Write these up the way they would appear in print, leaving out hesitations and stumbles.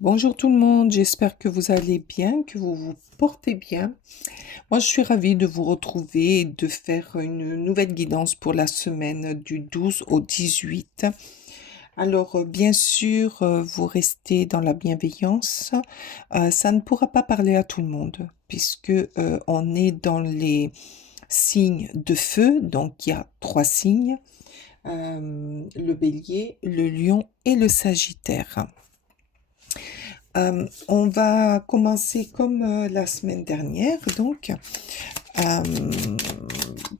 Bonjour tout le monde, j'espère que vous allez bien, que vous vous portez bien. Moi, je suis ravie de vous retrouver et de faire une nouvelle guidance pour la semaine du 12 au 18. Alors, bien sûr, vous restez dans la bienveillance. Ça ne pourra pas parler à tout le monde, puisque on est dans les signes de feu, donc il y a trois signes, le bélier, le lion et le sagittaire. On va commencer comme la semaine dernière, donc euh,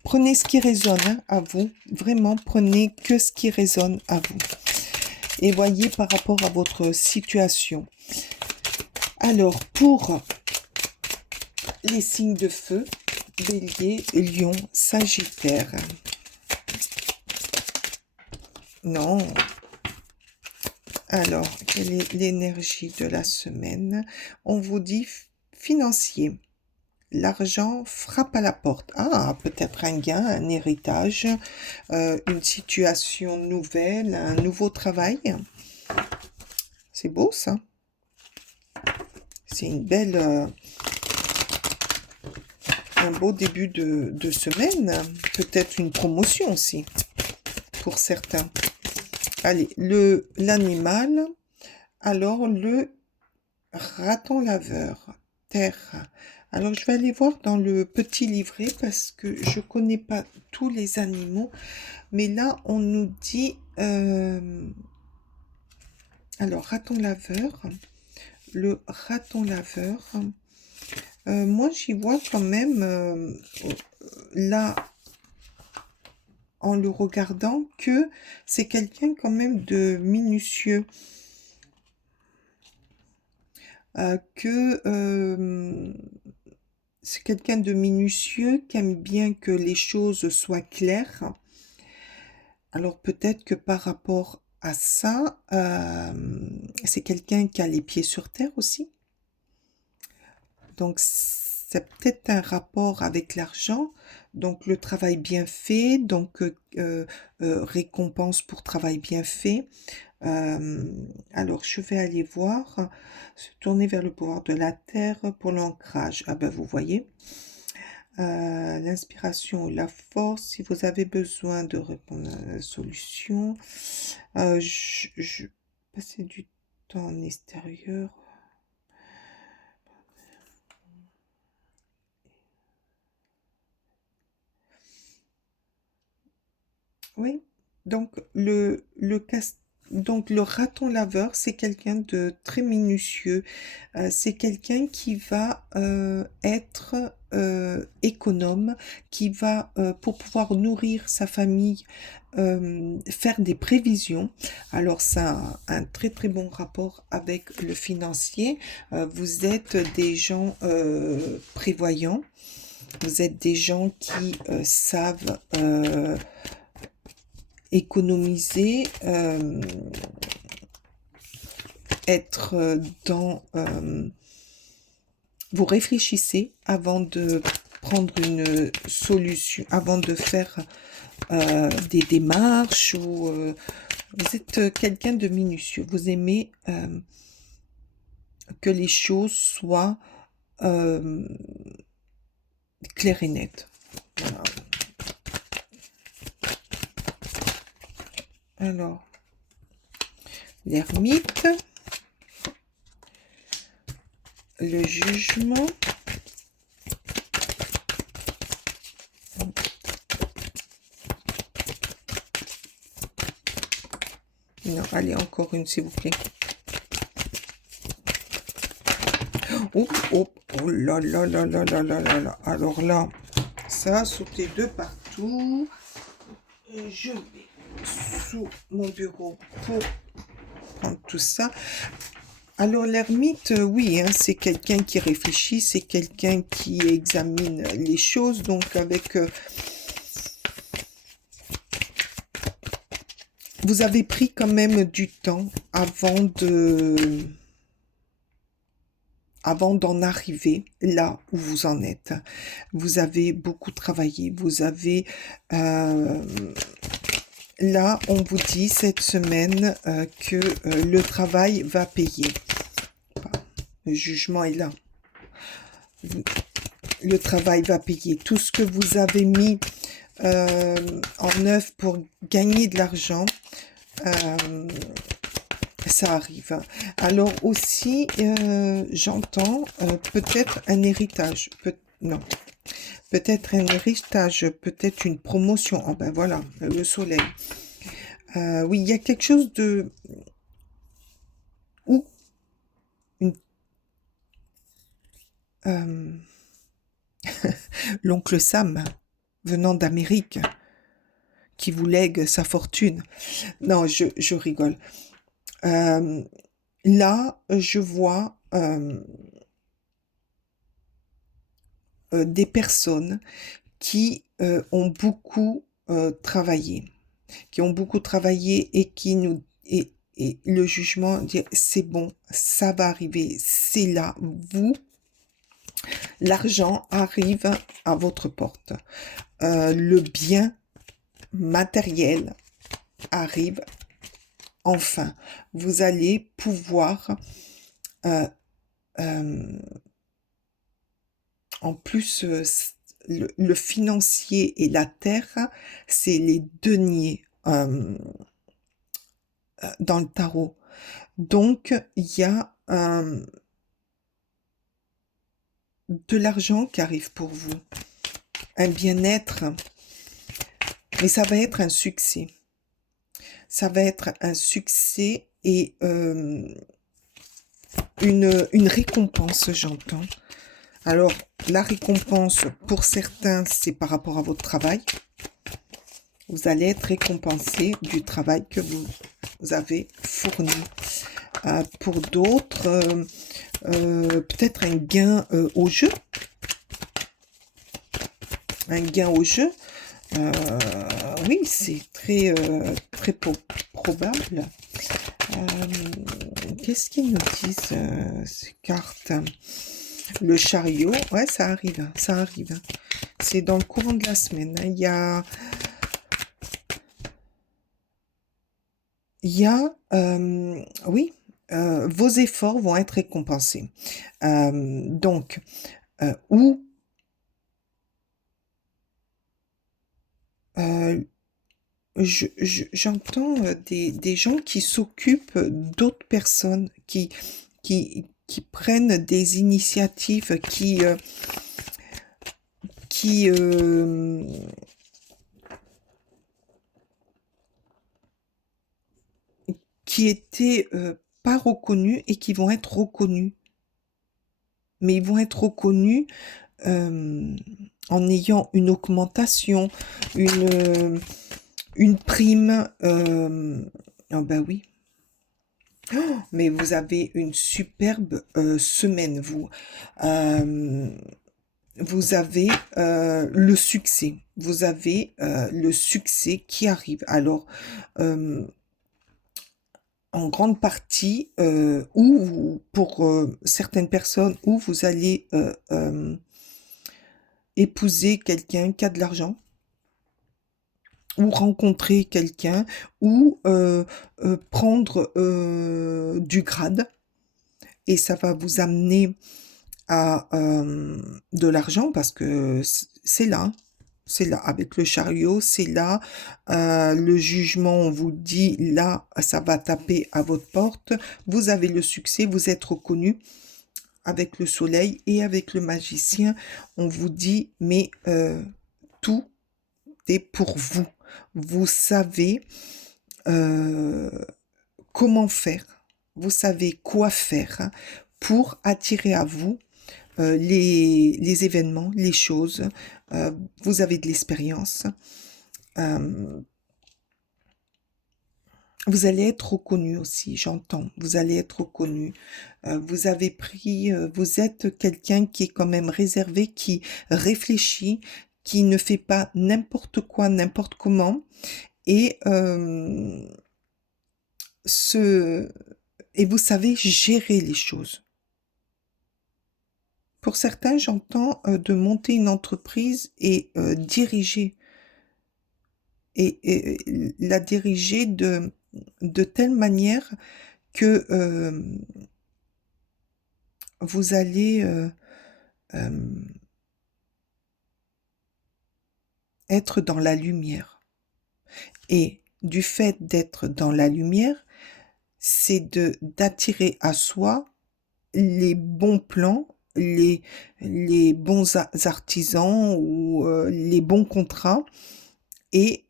prenez ce qui résonne à vous, vraiment prenez que ce qui résonne à vous et voyez par rapport à votre situation. Alors pour les signes de feu, bélier, lion, sagittaire. Non. Alors, quelle est l'énergie de la semaine? On vous dit financier. L'argent frappe à la porte. Ah, peut-être un gain, un héritage, une situation nouvelle, un nouveau travail. C'est beau ça. C'est une belle, un beau début de semaine. Peut-être une promotion aussi pour certains. Allez, l'animal. Alors, le raton laveur. Terre. Alors, je vais aller voir dans le petit livret parce que je ne connais pas tous les animaux. Mais là, on nous dit... alors, raton laveur. Le raton laveur. Moi, j'y vois quand même, là, en le regardant, que c'est quelqu'un quand même de minutieux. C'est quelqu'un de minutieux qui aime bien que les choses soient claires. Alors peut-être que par rapport à ça, c'est quelqu'un qui a les pieds sur terre aussi. Donc c'est peut-être un rapport avec l'argent. Donc le travail bien fait, donc récompense pour travail bien fait. Alors, je vais aller voir, se tourner vers le pouvoir de la terre pour l'ancrage. Ah ben, vous voyez, l'inspiration et la force, si vous avez besoin de répondre à la solution, je passer du temps en extérieur. Oui, donc donc le raton laveur, c'est quelqu'un de très minutieux. C'est quelqu'un qui va être économe, qui va, pour pouvoir nourrir sa famille, faire des prévisions. Alors ça a un très très bon rapport avec le financier. Vous êtes des gens prévoyants. Vous êtes des gens qui savent économiser, être dans... vous réfléchissez avant de prendre une solution, avant de faire des démarches ou... vous êtes quelqu'un de minutieux. Vous aimez que les choses soient claires et nettes. Voilà. Alors, l'ermite, le jugement, non, allez, encore une s'il vous plaît. Oh, oh, oh là là là là là là là là. Alors là, ça a sauté de partout. Et je vais sous mon bureau pour prendre tout ça. Alors l'ermite, oui, hein, c'est quelqu'un qui réfléchit, c'est quelqu'un qui examine les choses, donc avec... vous avez pris quand même du temps avant d'en arriver là où vous en êtes. Vous avez beaucoup travaillé, vous avez... là, on vous dit cette semaine que le travail va payer. Le jugement est là. Le travail va payer. Tout ce que vous avez mis en œuvre pour gagner de l'argent, ça arrive. Alors aussi, j'entends peut-être un héritage. Non. Peut-être un héritage, peut-être une promotion. Oh ben voilà, le soleil. Oui, il y a quelque chose de... Ou une... l'oncle Sam, venant d'Amérique, qui vous lègue sa fortune. Non, je rigole. Là, je vois des personnes qui ont beaucoup travaillé, et qui nous... Et le jugement, dire c'est bon, ça va arriver, c'est là, l'argent arrive à votre porte. Le bien matériel arrive enfin. Vous allez pouvoir, en plus, le financier et la terre, c'est les deniers dans le tarot. Donc, il y a de l'argent qui arrive pour vous, un bien-être, mais ça va être un succès. Ça va être un succès et une récompense, j'entends. Alors, la récompense, pour certains, c'est par rapport à votre travail. Vous allez être récompensé du travail que vous avez fourni. Pour d'autres, peut-être un gain au jeu. Un gain au jeu. Oui, c'est très, très probable. Qu'est-ce qu'ils nous disent, ces cartes? Le chariot, ouais, ça arrive, ça arrive. C'est dans le courant de la semaine. Il y a, oui, vos efforts vont être récompensés. Donc, ou j'entends des gens qui s'occupent d'autres personnes, qui prennent des initiatives, qui étaient pas reconnus et qui vont être reconnus. Mais ils vont être reconnus en ayant une augmentation, une prime. Ah ben oui. Oh, mais vous avez une superbe semaine, vous. Vous avez le succès. Vous avez le succès qui arrive. Alors, en grande partie, ou pour certaines personnes, où vous allez épouser quelqu'un qui a de l'argent, ou rencontrer quelqu'un, ou prendre du grade, et ça va vous amener à de l'argent, parce que c'est là. C'est là, avec le chariot, c'est là. Le jugement, on vous dit, là, ça va taper à votre porte. Vous avez le succès, vous êtes reconnu avec le soleil et avec le magicien. On vous dit, mais tout est pour vous. Vous savez comment faire. Vous savez quoi faire pour attirer à vous les événements, les choses. Vous avez de l'expérience. Vous allez être reconnu aussi, j'entends. Vous allez être reconnu. Vous avez pris, vous êtes quelqu'un qui est quand même réservé, qui réfléchit, qui ne fait pas n'importe quoi, n'importe comment, et et vous savez gérer les choses. Pour certains, j'entends de monter une entreprise et diriger, et la diriger de telle manière que vous allez euh, être dans la lumière. Et du fait d'être dans la lumière, c'est d'attirer à soi les bons plans, les bons artisans ou les bons contrats. Et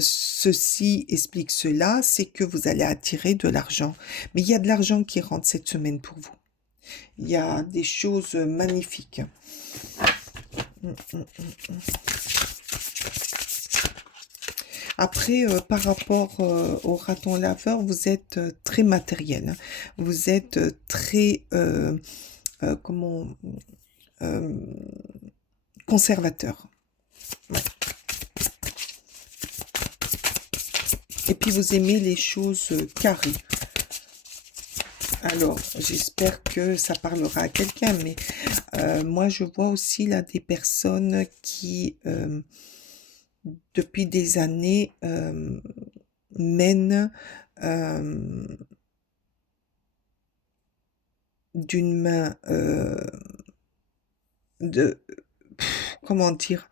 ceci explique cela, c'est que vous allez attirer de l'argent. Mais il y a de l'argent qui rentre cette semaine pour vous. Il y a des choses magnifiques. Mm, mm, mm. Après, par rapport au raton laveur, vous êtes très matériel, hein. Vous êtes très, comment, euh, conservateur. Ouais. Et puis vous aimez les choses carrées. Alors, j'espère que ça parlera à quelqu'un, mais moi, je vois aussi là des personnes qui, depuis des années, mènent d'une main de, comment dire,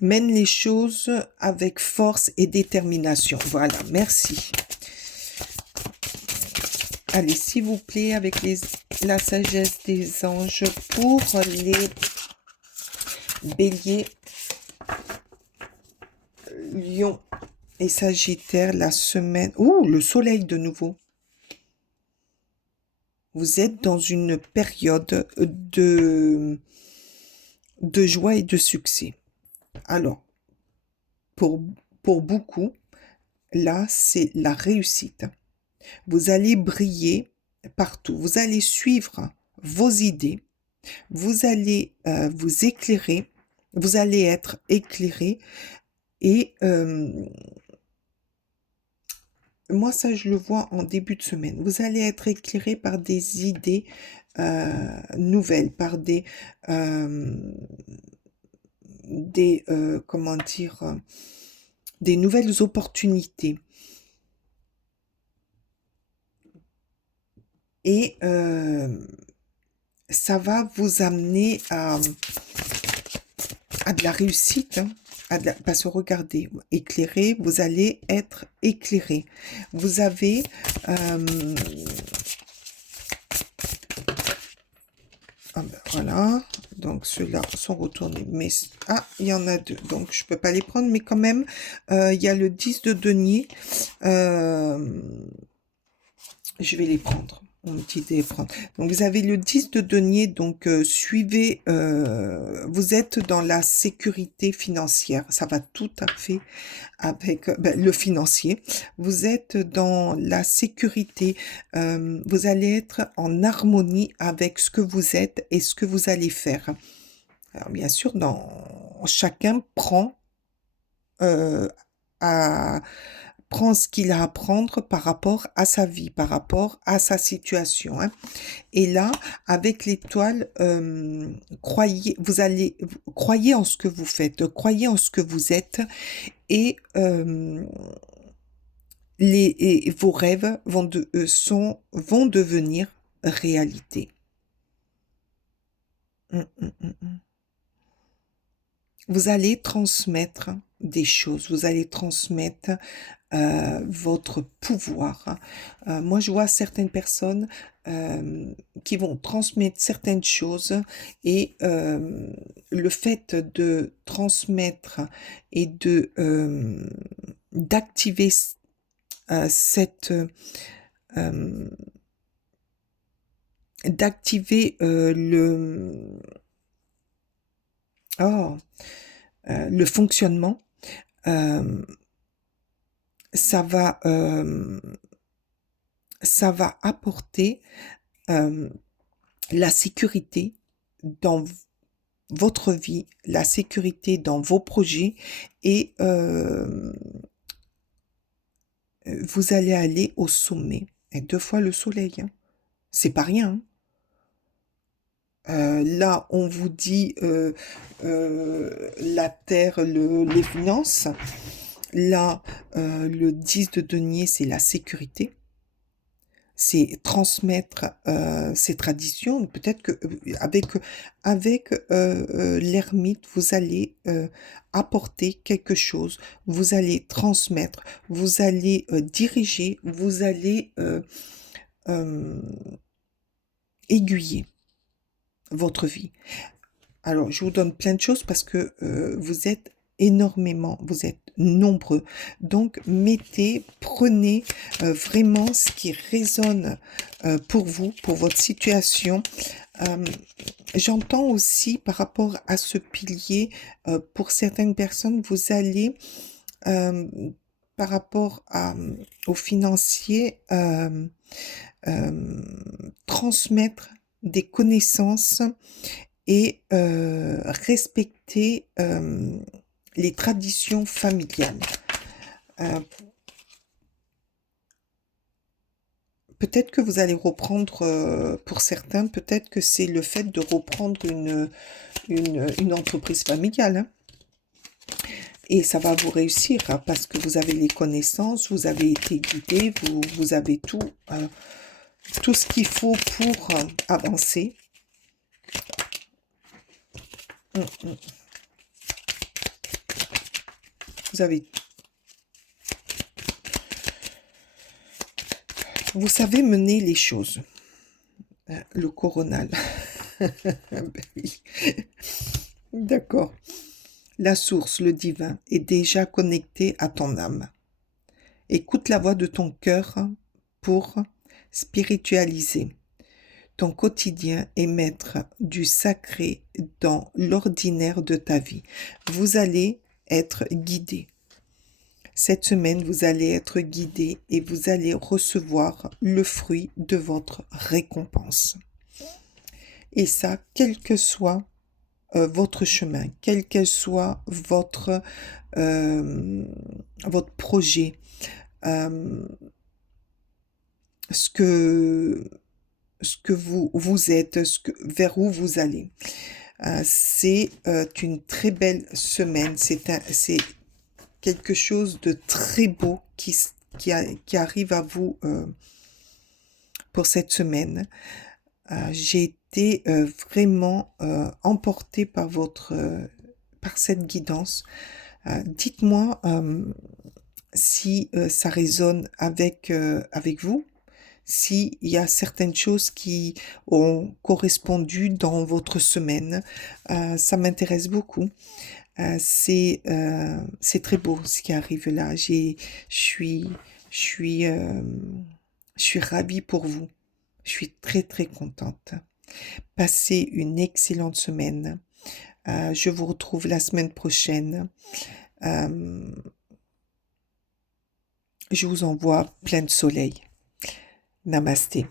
mènent les choses avec force et détermination. Voilà, merci. Allez, s'il vous plaît, avec la sagesse des anges pour les béliers, lions et sagittaires, la semaine... Ouh, le soleil de nouveau. Vous êtes dans une période de joie et de succès. Alors, pour, pour beaucoup, là, c'est la réussite. Vous allez briller partout. Vous allez suivre vos idées. Vous allez vous éclairer. Vous allez être éclairé. Et moi, ça, je le vois en début de semaine. Vous allez être éclairé par des idées nouvelles, par comment dire, des nouvelles opportunités. Et ça va vous amener à de la réussite, hein, parce que regardez, éclairé, vous allez être éclairé. Vous avez voilà, donc ceux-là sont retournés. Mais il y en a deux, donc je peux pas les prendre, mais quand même, il y a le 10 de denier. Je vais les prendre. On me dit de les prendre. Donc, vous avez le 10 de denier. Donc, suivez. Vous êtes dans la sécurité financière. Ça va tout à fait avec le financier. Vous êtes dans la sécurité. Vous allez être en harmonie avec ce que vous êtes et ce que vous allez faire. Alors, bien sûr, chacun à prend ce qu'il a à prendre par rapport à sa vie, par rapport à sa situation, hein. Et là, avec l'étoile, croyez en ce que vous faites, croyez en ce que vous êtes, et vos rêves vont devenir réalité. Vous allez transmettre des choses, vous allez transmettre votre pouvoir. Moi, je vois certaines personnes qui vont transmettre certaines choses, et le fait de transmettre et d'activer le fonctionnement, ça va apporter la sécurité dans votre vie, la sécurité dans vos projets, et vous allez aller au sommet. Et 2 fois le soleil, hein. C'est pas rien, hein. Là, on vous dit la terre, les finances. Là, le 10 de denier, c'est la sécurité. c'est transmettre ces traditions. Peut-être que avec l'ermite, vous allez apporter quelque chose, vous allez transmettre, vous allez diriger, vous allez euh, aiguiller votre vie. Alors, je vous donne plein de choses parce que vous êtes énormément, vous êtes nombreux. Donc, prenez vraiment ce qui résonne pour vous, pour votre situation. Euh, J'entends aussi par rapport à ce pilier, pour certaines personnes, vous allez, euh, par rapport au financier, euh, transmettre des connaissances et respecter les traditions familiales. Euh, Peut-être que vous allez reprendre, pour certains, peut-être que c'est le fait de reprendre une entreprise familiale, hein. Et ça va vous réussir, hein, parce que vous avez les connaissances, vous avez été guidé, vous avez tout ce qu'il faut pour avancer. Mm, mm. Vous vous savez mener les choses. Le coronal. Ben oui. D'accord. La source, le divin, est déjà connecté à ton âme. Écoute la voix de ton cœur pour spiritualiser ton quotidien et mettre du sacré dans l'ordinaire de ta vie. Vous allez être guidé. Cette semaine, vous allez être guidé et vous allez recevoir le fruit de votre récompense. Et ça, quel que soit votre chemin, quel que soit euh, votre projet, euh, ce que, ce que vous êtes, vers où vous allez. C'est une très belle semaine. C'est quelque chose de très beau qui arrive à vous pour cette semaine. J'ai été vraiment emportée par cette guidance. Dites-moi si ça résonne avec vous, s'il y a certaines choses qui ont correspondu dans votre semaine. Ça m'intéresse beaucoup. C'est très beau ce qui arrive là. Je suis, je suis, je suis ravie pour vous. Je suis très très contente. Passez une excellente semaine. Je vous retrouve la semaine prochaine. Euh, je vous envoie plein de soleil. Namasté.